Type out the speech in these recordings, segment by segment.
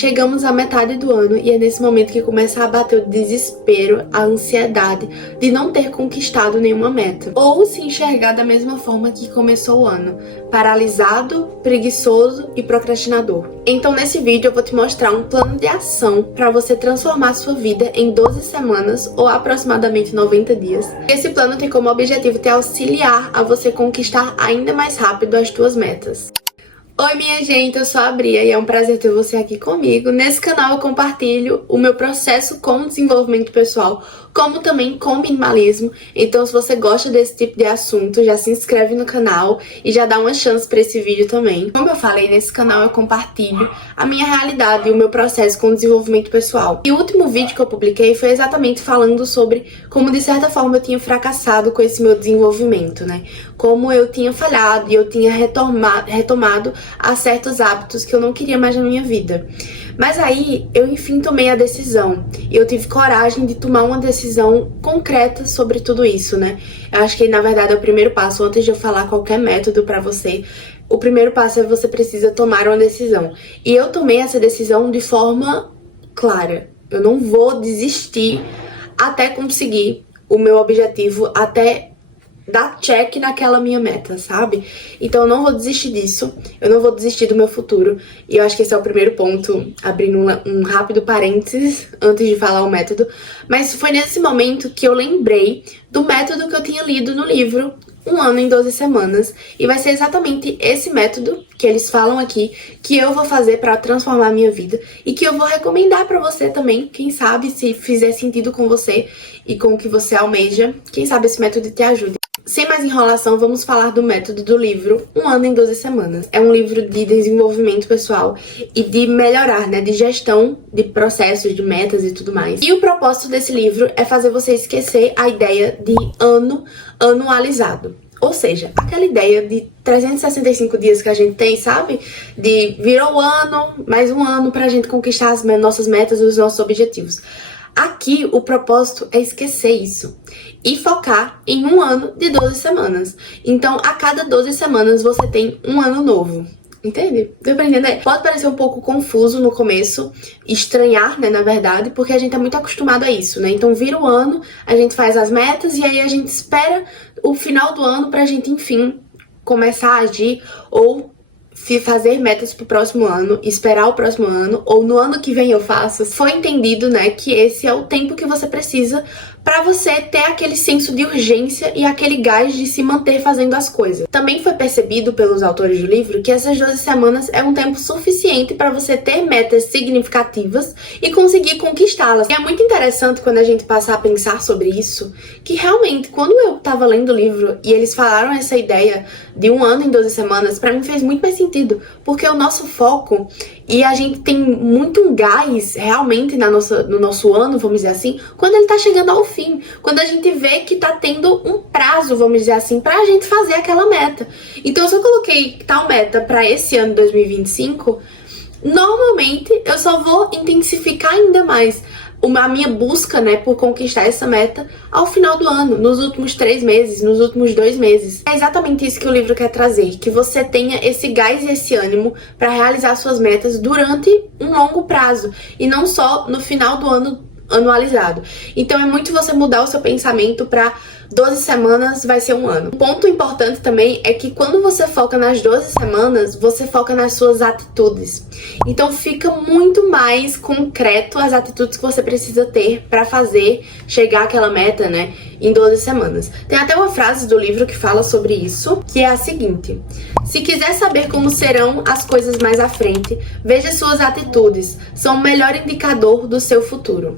Chegamos à metade do ano e é nesse momento que começa a bater o desespero, a ansiedade de não ter conquistado nenhuma meta. Ou se enxergar da mesma forma que começou o ano, paralisado, preguiçoso e procrastinador. Então nesse vídeo eu vou te mostrar um plano de ação para você transformar sua vida em 12 semanas ou aproximadamente 90 dias. Esse plano tem como objetivo te auxiliar a você conquistar ainda mais rápido as tuas metas. Oi minha gente, eu sou a Bria e é um prazer ter você aqui comigo. Nesse canal eu compartilho o meu processo com desenvolvimento pessoal, como também com minimalismo. Então se você gosta desse tipo de assunto, já se inscreve no canal e já dá uma chance para esse vídeo também. Como eu falei, nesse canal eu compartilho a minha realidade e o meu processo com desenvolvimento pessoal. E o último vídeo que eu publiquei foi exatamente falando sobre como de certa forma eu tinha fracassado com esse meu desenvolvimento, né? Como eu tinha falhado e eu tinha retomado a certos hábitos que eu não queria mais na minha vida. Mas aí, eu enfim tomei a decisão. E eu tive coragem de tomar uma decisão concreta sobre tudo isso, né? Eu acho que, na verdade, é o primeiro passo. Antes de eu falar qualquer método pra você, o primeiro passo é você precisa tomar uma decisão. E eu tomei essa decisão de forma clara. Eu não vou desistir até conseguir o meu objetivo, até dar check naquela minha meta, sabe? Então eu não vou desistir disso, eu não vou desistir do meu futuro. E eu acho que esse é o primeiro ponto, abrindo um rápido parênteses antes de falar o método. Mas foi nesse momento que eu lembrei do método que eu tinha lido no livro Um Ano em 12 Semanas. E vai ser exatamente esse método que eles falam aqui que eu vou fazer para transformar a minha vida e que eu vou recomendar para você também. Quem sabe, se fizer sentido com você e com o que você almeja, quem sabe esse método te ajude. Sem mais enrolação, vamos falar do método do livro Um Ano em 12 Semanas. É um livro de desenvolvimento pessoal e de melhorar, né? De gestão de processos, de metas e tudo mais. E o propósito desse livro é fazer você esquecer a ideia de ano anualizado. Ou seja, aquela ideia de 365 dias que a gente tem, sabe? De virou o ano, mais um ano pra gente conquistar as nossas metas e os nossos objetivos. Aqui, o propósito é esquecer isso e focar em um ano de 12 semanas. Então, a cada 12 semanas você tem um ano novo. Entende? Deu pra entender? Pode parecer um pouco confuso no começo, estranhar, né, na verdade, porque a gente é muito acostumado a isso, né? Então, vira o ano, a gente faz as metas e aí a gente espera o final do ano pra gente, enfim, começar a agir ou fazer metas pro próximo ano, esperar o próximo ano, ou no ano que vem eu faço. Foi entendido, né, que esse é o tempo que você precisa pra você ter aquele senso de urgência e aquele gás de se manter fazendo as coisas. Também foi percebido pelos autores do livro que essas 12 semanas é um tempo suficiente pra você ter metas significativas e conseguir conquistá-las. E é muito interessante quando a gente passa a pensar sobre isso, que realmente, quando eu tava lendo o livro e eles falaram essa ideia de um ano em 12 semanas, pra mim fez muito mais sentido, porque o nosso foco e a gente tem muito um gás realmente no nosso ano, vamos dizer assim, quando ele tá chegando ao fim. Quando a gente vê que tá tendo um prazo, vamos dizer assim, pra gente fazer aquela meta. Então, se eu coloquei tal meta pra esse ano 2025, normalmente eu só vou intensificar ainda mais a minha busca, né, por conquistar essa meta ao final do ano, nos últimos 3 meses, nos últimos 2 meses. É exatamente isso que o livro quer trazer, que você tenha esse gás e esse ânimo para realizar suas metas durante um longo prazo e não só no final do ano anualizado. Então é muito você mudar o seu pensamento para 12 semanas vai ser um ano. Um ponto importante também é que quando você foca nas 12 semanas, você foca nas suas atitudes. Então fica muito mais concreto as atitudes que você precisa ter para fazer chegar àquela meta, né, em 12 semanas. Tem até uma frase do livro que fala sobre isso, que é a seguinte: se quiser saber como serão as coisas mais à frente, veja suas atitudes, são o melhor indicador do seu futuro.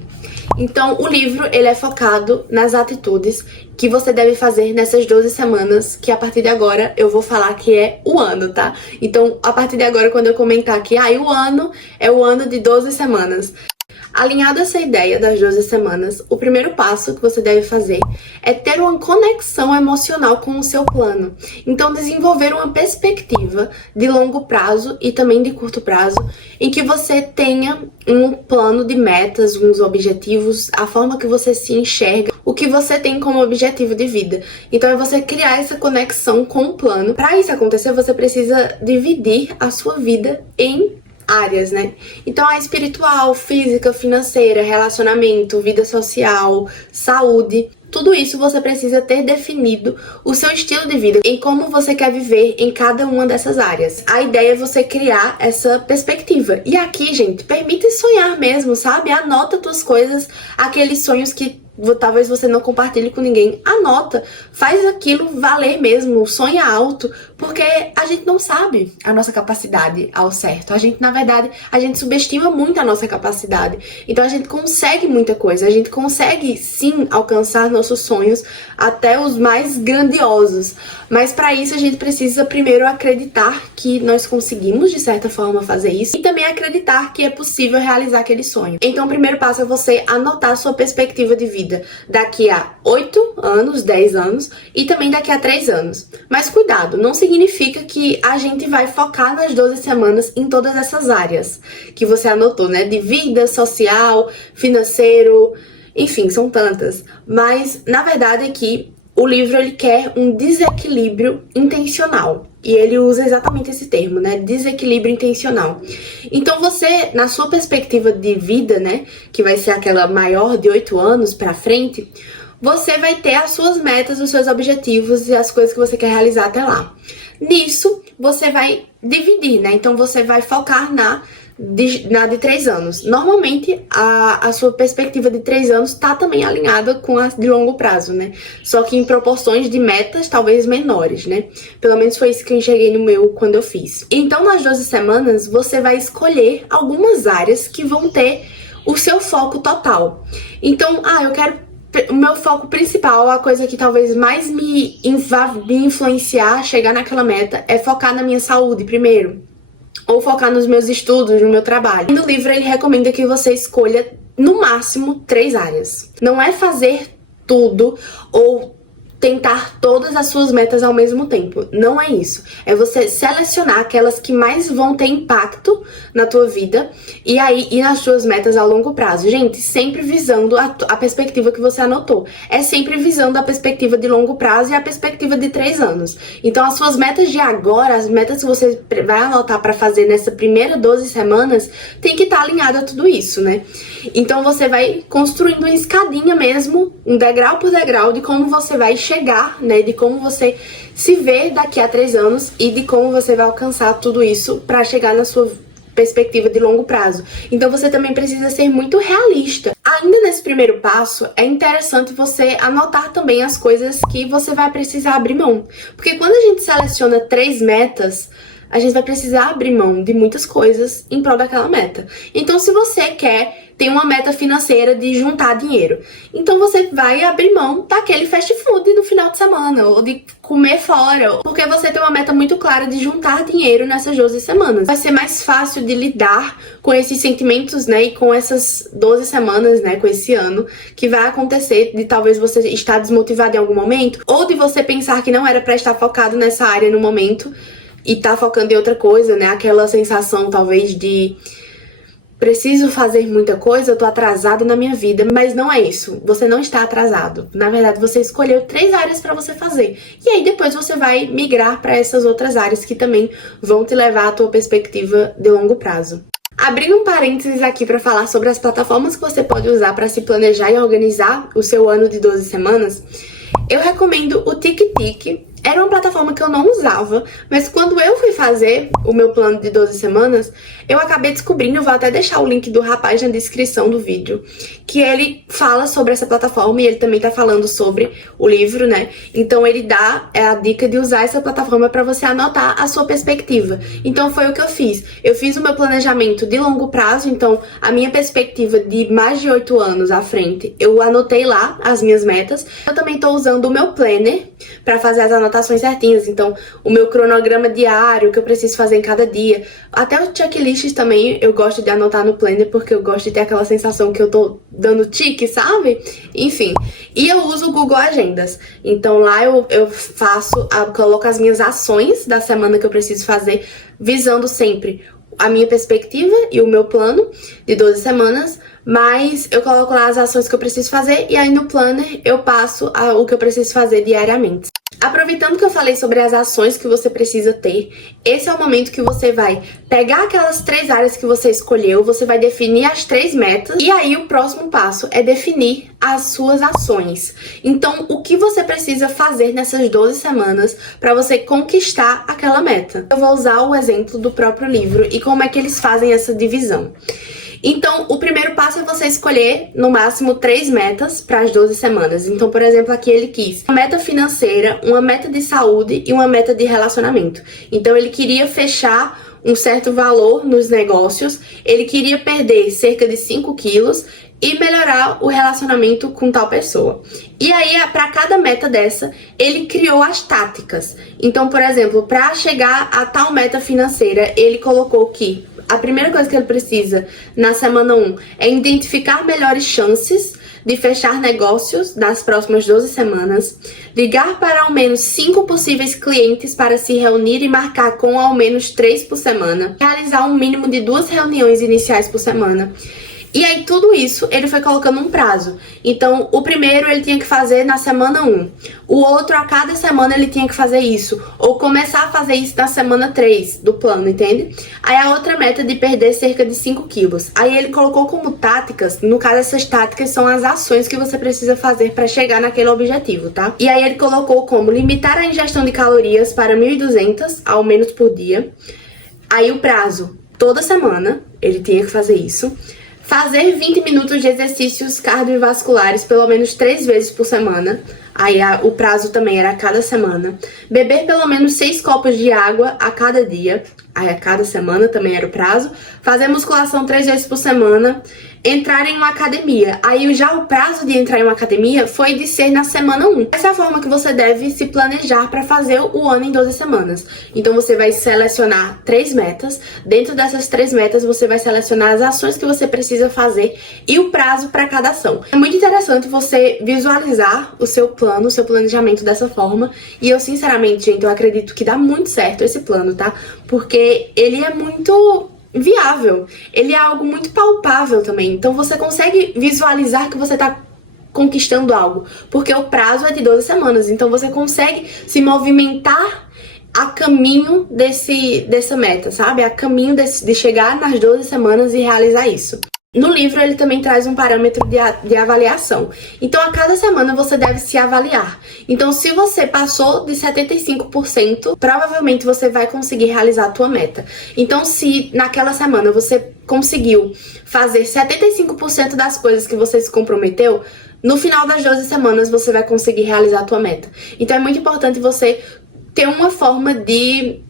Então, o livro, ele é focado nas atitudes que você deve fazer nessas 12 semanas, que a partir de agora eu vou falar que é o ano, tá? Então, a partir de agora, quando eu comentar que o ano é o ano de 12 semanas. Alinhado a essa ideia das 12 semanas, o primeiro passo que você deve fazer é ter uma conexão emocional com o seu plano. Então, desenvolver uma perspectiva de longo prazo e também de curto prazo, em que você tenha um plano de metas, uns objetivos, a forma que você se enxerga, o que você tem como objetivo de vida. Então, é você criar essa conexão com o plano. Para isso acontecer, você precisa dividir a sua vida em áreas, né? Então, a espiritual, física, financeira, relacionamento, vida social, saúde. Tudo isso você precisa ter definido o seu estilo de vida, em como você quer viver em cada uma dessas áreas. A ideia é você criar essa perspectiva. E aqui, gente, permite sonhar mesmo, sabe? Anota tuas coisas, aqueles sonhos que talvez você não compartilhe com ninguém. Anota, faz aquilo valer mesmo, sonha alto, porque a gente não sabe a nossa capacidade ao certo. A gente, na verdade, a gente subestima muito a nossa capacidade. Então a gente consegue muita coisa, a gente consegue sim alcançar nossos sonhos, até os mais grandiosos. Mas para isso a gente precisa primeiro acreditar que nós conseguimos de certa forma fazer isso e também acreditar que é possível realizar aquele sonho. Então o primeiro passo é você anotar sua perspectiva de vida daqui a 8 anos, 10 anos e também daqui a 3 anos. Mas cuidado, não significa que a gente vai focar nas 12 semanas em todas essas áreas que você anotou, né? De vida, social, financeiro, enfim, são tantas. Mas na verdade é que o livro ele quer um desequilíbrio intencional. E ele usa exatamente esse termo, né? Desequilíbrio intencional. Então você, na sua perspectiva de vida, né? Que vai ser aquela maior de 8 anos pra frente, você vai ter as suas metas, os seus objetivos e as coisas que você quer realizar até lá. Nisso, você vai dividir, né? Então você vai focar na de 3 anos. Normalmente, a sua perspectiva de 3 anos tá também alinhada com a de longo prazo, né? Só que em proporções de metas talvez menores, né? Pelo menos foi isso que eu enxerguei no meu quando eu fiz. Então, nas 12 semanas, você vai escolher algumas áreas que vão ter o seu foco total. Então, eu quero o meu foco principal, a coisa que talvez mais me influenciar a chegar naquela meta é focar na minha saúde primeiro. Ou focar nos meus estudos, no meu trabalho. No livro ele recomenda que você escolha no máximo 3 áreas. Não é fazer tudo ou tentar todas as suas metas ao mesmo tempo. Não é isso. É você selecionar aquelas que mais vão ter impacto na tua vida e nas suas metas a longo prazo. Gente, sempre visando a perspectiva que você anotou. É sempre visando a perspectiva de longo prazo e a perspectiva de 3 anos. Então, as suas metas de agora, as metas que você vai anotar para fazer nessa primeira 12 semanas, tem que estar alinhada a tudo isso, né? Então, você vai construindo uma escadinha mesmo, um degrau por degrau, de como você vai chegar, né, de como você se vê daqui a 3 anos e de como você vai alcançar tudo isso para chegar na sua perspectiva de longo prazo. Então você também precisa ser muito realista. Ainda nesse primeiro passo, é interessante você anotar também as coisas que você vai precisar abrir mão. Porque quando a gente seleciona 3 metas, a gente vai precisar abrir mão de muitas coisas em prol daquela meta. Então, se você tem uma meta financeira de juntar dinheiro, então você vai abrir mão daquele fast food no final de semana, ou de comer fora, porque você tem uma meta muito clara de juntar dinheiro nessas 12 semanas. Vai ser mais fácil de lidar com esses sentimentos, né, e com essas 12 semanas, né, com esse ano, que vai acontecer de talvez você estar desmotivado em algum momento, ou de você pensar que não era pra estar focado nessa área no momento, e tá focando em outra coisa, né? Aquela sensação, talvez, de preciso fazer muita coisa, eu tô atrasado na minha vida. Mas não é isso. Você não está atrasado. Na verdade, você escolheu 3 áreas pra você fazer. E aí, depois você vai migrar pra essas outras áreas que também vão te levar à tua perspectiva de longo prazo. Abrindo um parênteses aqui para falar sobre as plataformas que você pode usar para se planejar e organizar o seu ano de 12 semanas, eu recomendo o TickTick. Era uma plataforma que eu não usava, mas quando eu fui fazer o meu plano de 12 semanas, eu acabei descobrindo, vou até deixar o link do rapaz na descrição do vídeo, que ele fala sobre essa plataforma e ele também tá falando sobre o livro, né? Então ele dá a dica de usar essa plataforma para você anotar a sua perspectiva. Então foi o que eu fiz. Eu fiz o meu planejamento de longo prazo, então a minha perspectiva de mais de 8 anos à frente, eu anotei lá as minhas metas. Eu também tô usando o meu planner para fazer as anotações certinhas, então o meu cronograma diário, o que eu preciso fazer em cada dia, até o checklists também eu gosto de anotar no planner, porque eu gosto de ter aquela sensação que eu tô dando tique, sabe? Enfim, e eu uso o Google Agendas, então lá eu coloco as minhas ações da semana que eu preciso fazer, visando sempre a minha perspectiva e o meu plano de 12 semanas, mas eu coloco lá as ações que eu preciso fazer e aí no planner eu passo o que eu preciso fazer diariamente. Aproveitando que eu falei sobre as ações que você precisa ter, esse é o momento que você vai pegar aquelas 3 áreas que você escolheu, você vai definir as 3 metas, e aí o próximo passo é definir as suas ações. Então, o que você precisa fazer nessas 12 semanas para você conquistar aquela meta? Eu vou usar o exemplo do próprio livro e como é que eles fazem essa divisão. Então, o primeiro passo é você escolher, no máximo, 3 metas para as 12 semanas. Então, por exemplo, aqui ele quis uma meta financeira, uma meta de saúde e uma meta de relacionamento. Então, ele queria fechar um certo valor nos negócios, ele queria perder cerca de 5 quilos e melhorar o relacionamento com tal pessoa. E aí, para cada meta dessa, ele criou as táticas. Então, por exemplo, para chegar a tal meta financeira, ele colocou que a primeira coisa que ele precisa na semana 1 é identificar melhores chances de fechar negócios nas próximas 12 semanas, ligar para ao menos 5 possíveis clientes para se reunir e marcar com ao menos 3 por semana, realizar um mínimo de 2 reuniões iniciais por semana. E aí tudo isso ele foi colocando um prazo. Então o primeiro ele tinha que fazer na semana 1, o outro a cada semana ele tinha que fazer isso, ou começar a fazer isso na semana 3 do plano, entende? Aí a outra meta de perder cerca de 5 quilos. Aí ele colocou como táticas, no caso essas táticas são as ações que você precisa fazer para chegar naquele objetivo, tá? E aí ele colocou como limitar a ingestão de calorias para 1.200 ao menos por dia. Aí o prazo, toda semana ele tinha que fazer isso. Fazer 20 minutos de exercícios cardiovasculares pelo menos 3 vezes por semana. Aí o prazo também era a cada semana. Beber pelo menos 6 copos de água a cada dia. Aí a cada semana também era o prazo. Fazer musculação 3 vezes por semana. Entrar em uma academia. Aí já o prazo de entrar em uma academia foi de ser na semana 1. Essa é a forma que você deve se planejar para fazer o ano em 12 semanas. Então você vai selecionar 3 metas. Dentro dessas 3 metas você vai selecionar as ações que você precisa fazer e o prazo para cada ação. É muito interessante você visualizar o seu plano, o seu planejamento dessa forma. E eu sinceramente, gente, eu acredito que dá muito certo esse plano, tá? Porque ele é muito viável, ele é algo muito palpável também, então você consegue visualizar que você tá conquistando algo, porque o prazo é de 12 semanas, então você consegue se movimentar a caminho dessa meta, sabe? A caminho de chegar nas 12 semanas e realizar isso. No livro, ele também traz um parâmetro de avaliação. Então, a cada semana você deve se avaliar. Então, se você passou de 75%, provavelmente você vai conseguir realizar a tua meta. Então, se naquela semana você conseguiu fazer 75% das coisas que você se comprometeu, no final das 12 semanas você vai conseguir realizar a tua meta. Então, é muito importante você ter uma forma de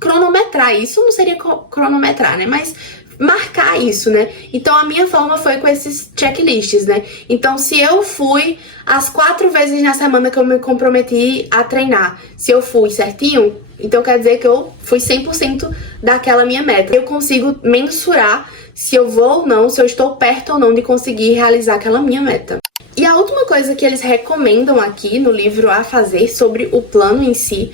cronometrar. Isso não seria cronometrar, né? Mas marcar isso, né? Então a minha forma foi com esses checklists, né? Então se eu fui as 4 vezes na semana que eu me comprometi a treinar, se eu fui certinho, então quer dizer que eu fui 100% daquela minha meta. Eu consigo mensurar se eu vou ou não, se eu estou perto ou não de conseguir realizar aquela minha meta. E a última coisa que eles recomendam aqui no livro a fazer sobre o plano em si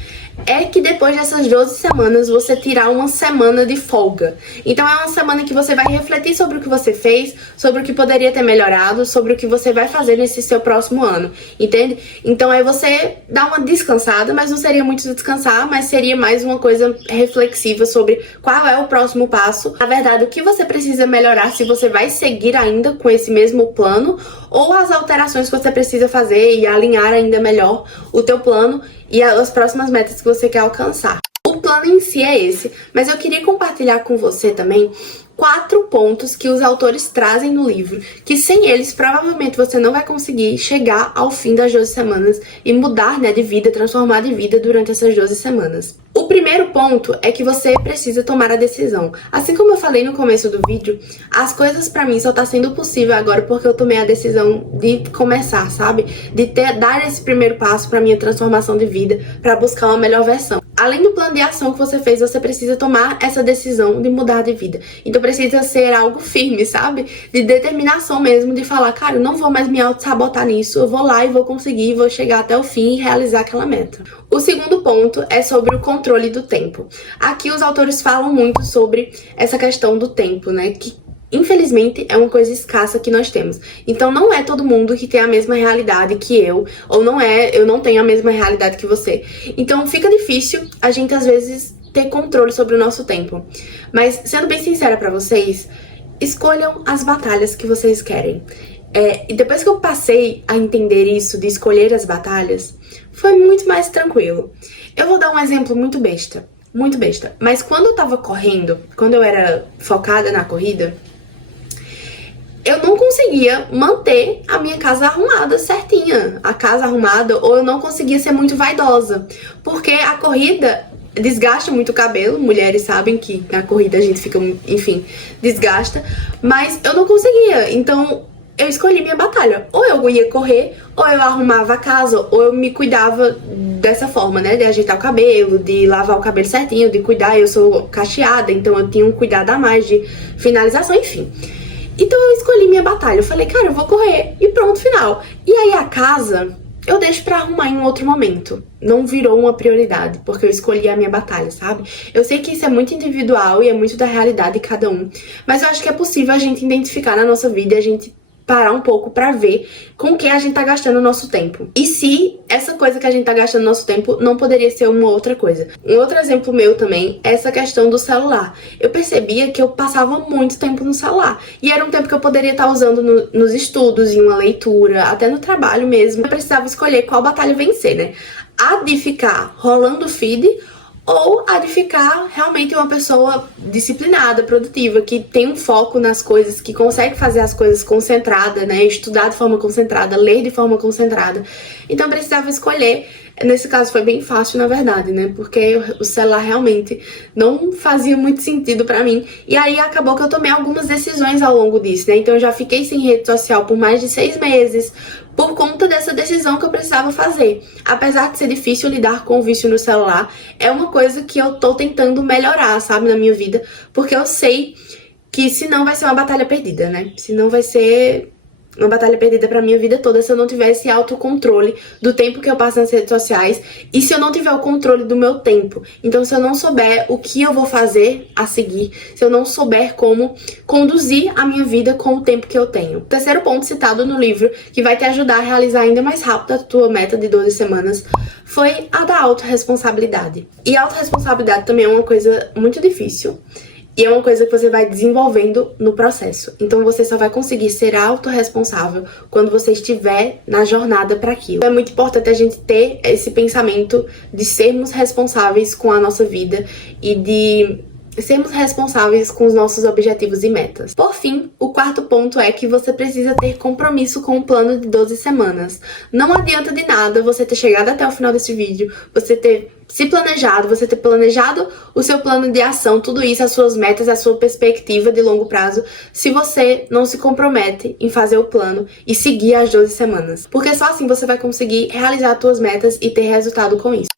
é que depois dessas 12 semanas você tirar uma semana de folga. Então é uma semana que você vai refletir sobre o que você fez, sobre o que poderia ter melhorado, sobre o que você vai fazer nesse seu próximo ano, entende? Então aí você dá uma descansada, mas não seria muito descansar, mas seria mais uma coisa reflexiva sobre qual é o próximo passo. Na verdade, o que você precisa melhorar, se você vai seguir ainda com esse mesmo plano, ou as alterações que você precisa fazer e alinhar ainda melhor o teu plano e as próximas metas que você quer alcançar. O plano em si é esse, mas eu queria compartilhar com você também 4 pontos que os autores trazem no livro, que sem eles provavelmente você não vai conseguir chegar ao fim das 12 semanas e mudar, né, de vida, transformar de vida durante essas 12 semanas. O primeiro ponto é que você precisa tomar a decisão. Assim como eu falei no começo do vídeo, as coisas pra mim só tá sendo possível agora porque eu tomei a decisão de começar, sabe? De dar esse primeiro passo pra minha transformação de vida, pra buscar uma melhor versão. Além do plano de ação que você fez, você precisa tomar essa decisão de mudar de vida. Então precisa ser algo firme, sabe? De determinação mesmo, de falar, cara, eu não vou mais me auto-sabotar nisso, eu vou lá e vou conseguir, vou chegar até o fim e realizar aquela meta. O segundo ponto é sobre o controle do tempo. Aqui os autores falam muito sobre essa questão do tempo, né? Que infelizmente, é uma coisa escassa que nós temos. Então não é todo mundo que tem a mesma realidade que eu, ou eu não tenho a mesma realidade que você. Então fica difícil a gente às vezes ter controle sobre o nosso tempo. Mas sendo bem sincera pra vocês, escolham as batalhas que vocês querem. E depois que eu passei a entender isso, de escolher as batalhas, foi muito mais tranquilo. Eu vou dar um exemplo muito besta, mas quando eu tava correndo, quando eu era focada na corrida, eu não conseguia manter a minha casa arrumada certinha, a casa arrumada, ou eu não conseguia ser muito vaidosa, porque a corrida desgasta muito o cabelo, mulheres sabem que na corrida a gente fica, enfim, desgasta, mas eu não conseguia, então eu escolhi minha batalha, ou eu ia correr, ou eu arrumava a casa, ou eu me cuidava dessa forma, né, de ajeitar o cabelo, de lavar o cabelo certinho, de cuidar, eu sou cacheada, então eu tinha um cuidado a mais de finalização, enfim. Então eu escolhi minha batalha, eu falei, cara, eu vou correr e pronto, final. E aí a casa eu deixo pra arrumar em um outro momento. Não virou uma prioridade, porque eu escolhi a minha batalha, sabe? Eu sei que isso é muito individual e é muito da realidade de cada um, mas eu acho que é possível a gente identificar na nossa vida e a gente parar um pouco pra ver com que a gente tá gastando o nosso tempo. E se essa coisa que a gente tá gastando o nosso tempo não poderia ser uma outra coisa. Um outro exemplo meu também é essa questão do celular. Eu percebia que eu passava muito tempo no celular. E era um tempo que eu poderia estar usando nos estudos, em uma leitura, até no trabalho mesmo. Eu precisava escolher qual batalha vencer, né? A de ficar rolando o feed ou a de ficar realmente uma pessoa disciplinada, produtiva, que tem um foco nas coisas, que consegue fazer as coisas concentrada, né? Estudar de forma concentrada, ler de forma concentrada. Então eu precisava escolher. Nesse caso foi bem fácil, na verdade, né? Porque o celular realmente não fazia muito sentido pra mim. E aí acabou que eu tomei algumas decisões ao longo disso, né? Então eu já fiquei sem rede social por mais de 6 meses, por conta dessa decisão que eu precisava fazer. Apesar de ser difícil lidar com o vício no celular, é uma coisa que eu tô tentando melhorar, sabe, na minha vida. Porque eu sei que senão vai ser uma batalha perdida, né? Senão vai ser uma batalha perdida pra minha vida toda se eu não tiver esse autocontrole do tempo que eu passo nas redes sociais e se eu não tiver o controle do meu tempo. Então, se eu não souber o que eu vou fazer a seguir, se eu não souber como conduzir a minha vida com o tempo que eu tenho. O terceiro ponto citado no livro, que vai te ajudar a realizar ainda mais rápido a tua meta de 12 semanas, foi a da autorresponsabilidade. E a autorresponsabilidade também é uma coisa muito difícil. E é uma coisa que você vai desenvolvendo no processo. Então você só vai conseguir ser autorresponsável quando você estiver na jornada para aquilo. É muito importante a gente ter esse pensamento de sermos responsáveis com a nossa vida e de sermos responsáveis com os nossos objetivos e metas. Por fim, o quarto ponto é que você precisa ter compromisso com o plano de 12 semanas. Não adianta de nada você ter chegado até o final desse vídeo, você ter se planejado, você ter planejado o seu plano de ação, tudo isso, as suas metas, a sua perspectiva de longo prazo, se você não se compromete em fazer o plano e seguir as 12 semanas. Porque só assim você vai conseguir realizar as suas metas e ter resultado com isso.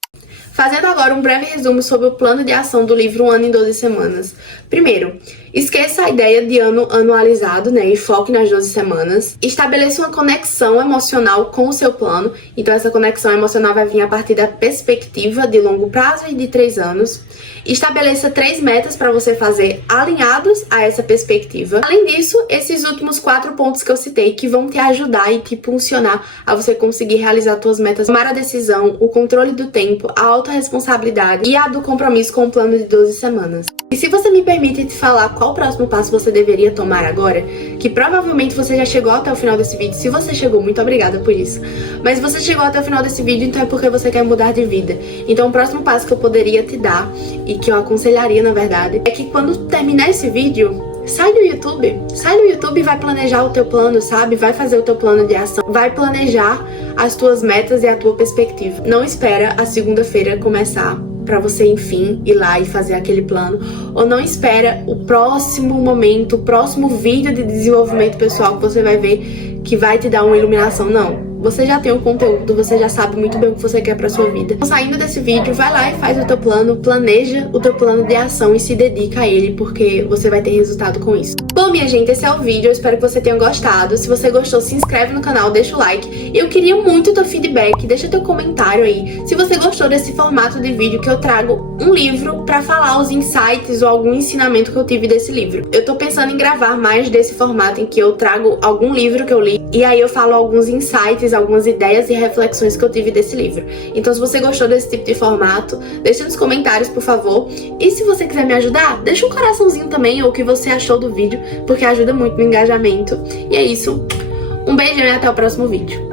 Fazendo agora um breve resumo sobre o plano de ação do livro Um Ano em 12 Semanas. Primeiro, esqueça a ideia de ano anualizado, né, e foque nas 12 semanas. Estabeleça uma conexão emocional com o seu plano. Então essa conexão emocional vai vir a partir da perspectiva de longo prazo e de 3 anos. Estabeleça 3 metas para você fazer alinhados a essa perspectiva. Além disso, esses últimos 4 pontos que eu citei que vão te ajudar e te impulsionar a você conseguir realizar suas metas, tomar a decisão, o controle do tempo, a autorresponsabilidade e a do compromisso com o plano de 12 semanas. E se você me permite te falar qual o próximo passo você deveria tomar agora, que provavelmente você já chegou até o final desse vídeo, se você chegou, muito obrigada por isso, mas você chegou até o final desse vídeo, então é porque você quer mudar de vida. Então o próximo passo que eu poderia te dar, e que eu aconselharia na verdade, é que quando terminar esse vídeo, sai do YouTube e vai planejar o teu plano, sabe? Vai fazer o teu plano de ação, vai planejar as tuas metas e a tua perspectiva. Não espera a segunda-feira começar pra você, enfim, ir lá e fazer aquele plano, ou não espera o próximo momento, o próximo vídeo de desenvolvimento pessoal que você vai ver que vai te dar uma iluminação, não. você já tem o conteúdo, você já sabe muito bem o que você quer pra sua vida. Então, saindo desse vídeo, vai lá e faz o teu plano, planeja o teu plano de ação e se dedica a ele, porque você vai ter resultado com isso. Bom, minha gente, esse é o vídeo, eu espero que você tenha gostado. Se você gostou, se inscreve no canal, deixa o like. E eu queria muito o teu feedback, deixa teu comentário aí. Se você gostou desse formato de vídeo que eu trago um livro pra falar os insights ou algum ensinamento que eu tive desse livro. Eu tô pensando em gravar mais desse formato em que eu trago algum livro que eu li e aí eu falo alguns insights, algumas ideias e reflexões que eu tive desse livro. Então se você gostou desse tipo de formato, deixa nos comentários, por favor. E se você quiser me ajudar, deixa um coraçãozinho também ou o que você achou do vídeo, porque ajuda muito no engajamento. E é isso. Um beijão e até o próximo vídeo.